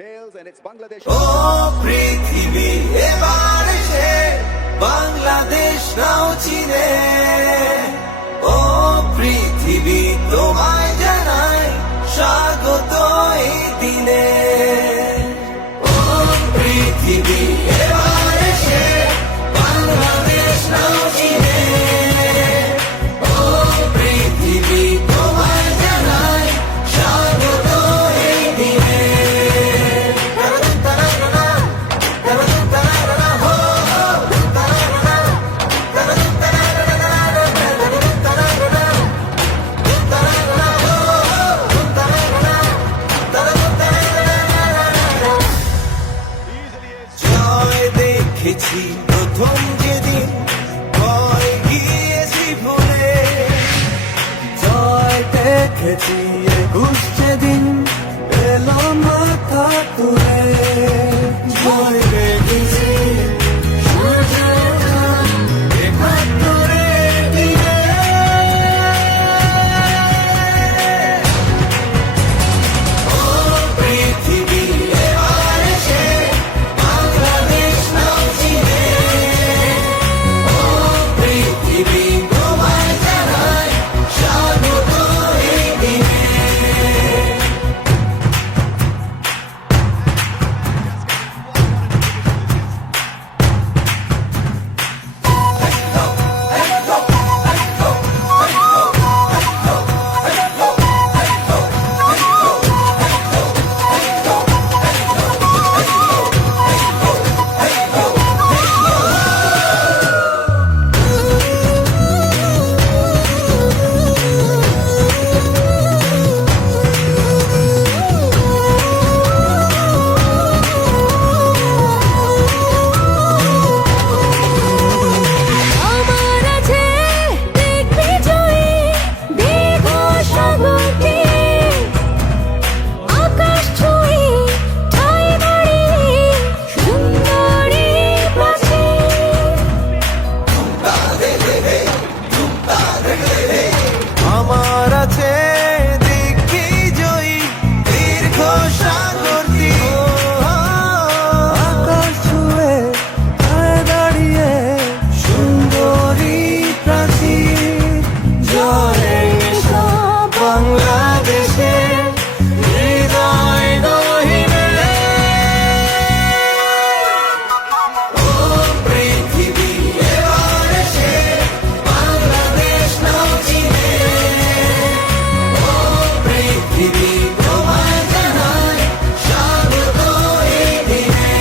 Tails and it's Bangladesh. ও পৃথিবী এবার এসে বাংলাদেশ নাও চিনে, ও পৃথিবী তোমায় জানাই স্বাগত এই দিনে। ও পৃথিবী এবার এসে বাংলাদেশ নাও চিনে, ও পৃথিবী তোমায় জানাই স্বাগত এই দিনে। জয় দেখেছি প্রথম যেদিন, ভয় গিয়েছি ভুলে। জয় দেখেছি ২১ যেদিন, এলো মাথা তুলে। জয় দেখেছি সূর্যের ওঠা ৭১ দিনে। ও পৃথিবী এবার এসে বাংলাদেশ নাও চিনে, ও পৃথিবী তোমায় জানাই স্বাগত এই দিনে। আমার আছে দেখবি জয়ী দীর্ঘ সাগর দিয়ে, আকাশ ছুঁয়ে ঠাই দাঁড়িয়ে সুন্দরী প্রাচীর। আমার আছে দেখি জয়ী দীর্ঘ সাগর দিয়ে, আকাশ ছুঁয়ে ঠায় দাঁড়িয়ে সুন্দরী প্রাচীর। জয় এসো বাংলাদেশে হৃদয় গহীনে। ও পৃথিবী এবার এসে বাংলাদেশ নাও চিনে, ও পৃথিবী তোমায় জানাই স্বাগত এই দিনে।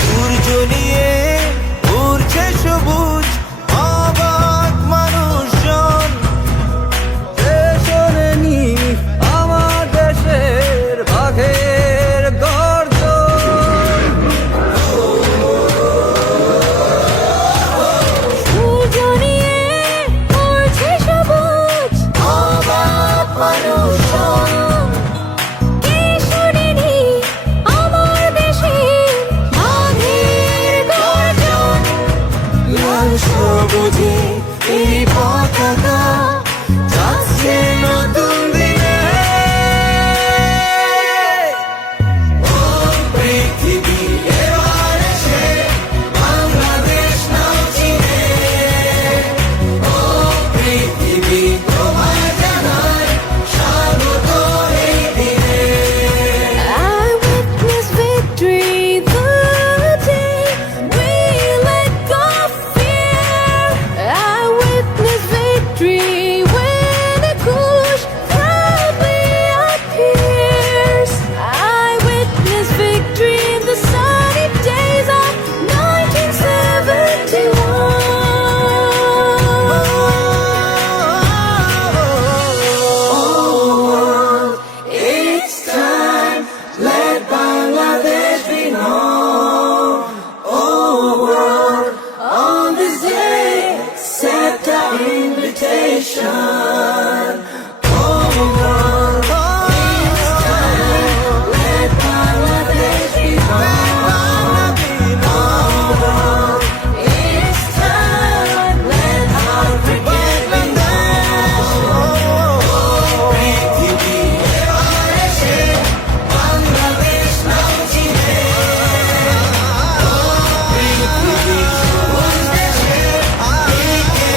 সূর্য নিয়ে উড়ছে সবুজ অবাক মানুষজন, শোনেনি আমার দেশের বাঘের গর্জন। সূর্য নিয়ে উড়ছে সবুজ অবাক মানুষজন, কে শোনেনি আমার দেশের বাঘের গর্জন। লাল সবুজে এই পতাকা যাচ্ছে নতুন দিনে। ও পৃথিবী এবার এসে বাংলাদেশ নাও চিনে, ও পৃথিবী তোমায় জানাই স্বাগত এই দিনে। I witness victory the day we let go of fear. I witness nation. Oh world, it's time. Let Bangladesh be one. Oh world, it's time. Let Africa be one. পৃথিবী এবার এসে বাংলাদেশ নাও চিনে। পৃথিবী সবুজ দেশে দিকে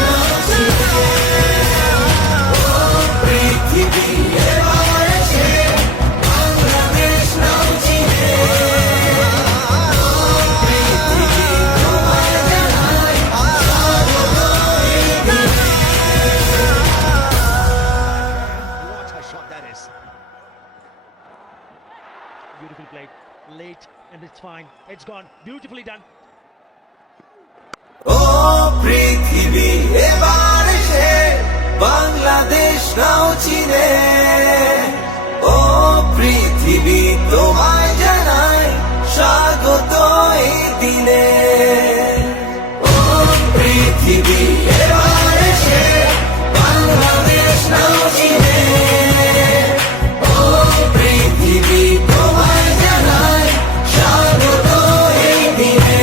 নাও চিনে। পৃথিবী এবার এসে বাংলাদেশ নাও চিনে। পৃথিবী তোমায় জানায় স্বাগত এই দিনে। What a shot that is. Beautifully played. Late and it's fine. It's gone. Beautifully done. ও পৃথিবী এবার এসে বাংলাদেশ নাও চিনে। ও পৃথিবী তোমায় জানায় স্বাগত এই দিনে। ও পৃথিবী এবার এসে বাংলাদেশ নাও চিনে। ও পৃথিবী তোমায় জানায় স্বাগত এই দিনে।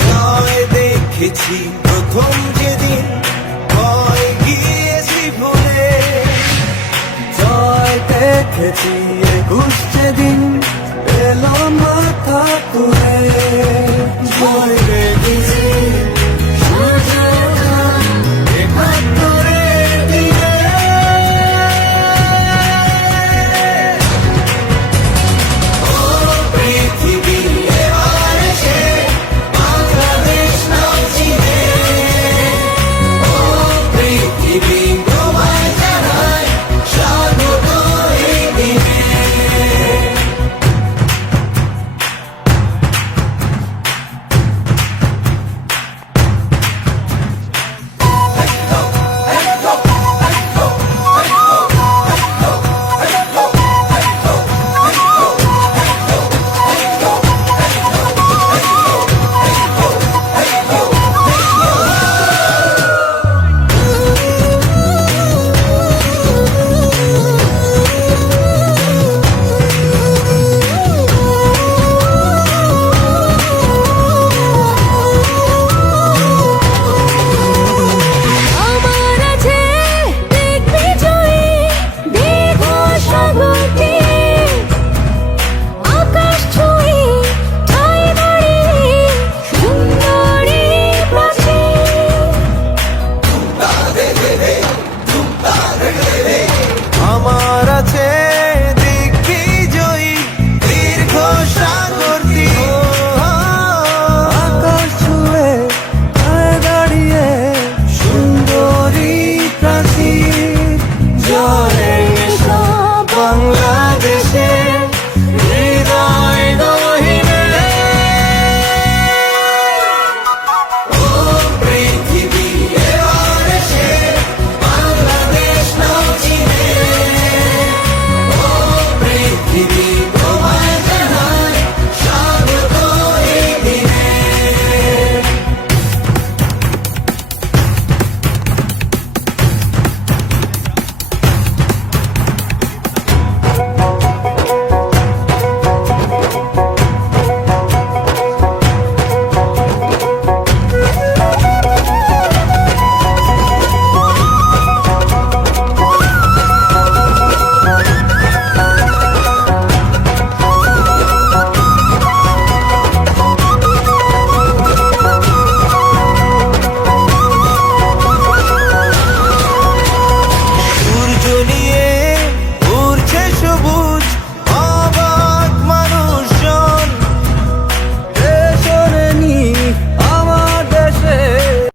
জয় দেখেছি প্রথম যেদিন ভয় গিয়েছি ভুলে। জয় দেখেছি 21 যেদিন এলো মাথা তুলে। জয়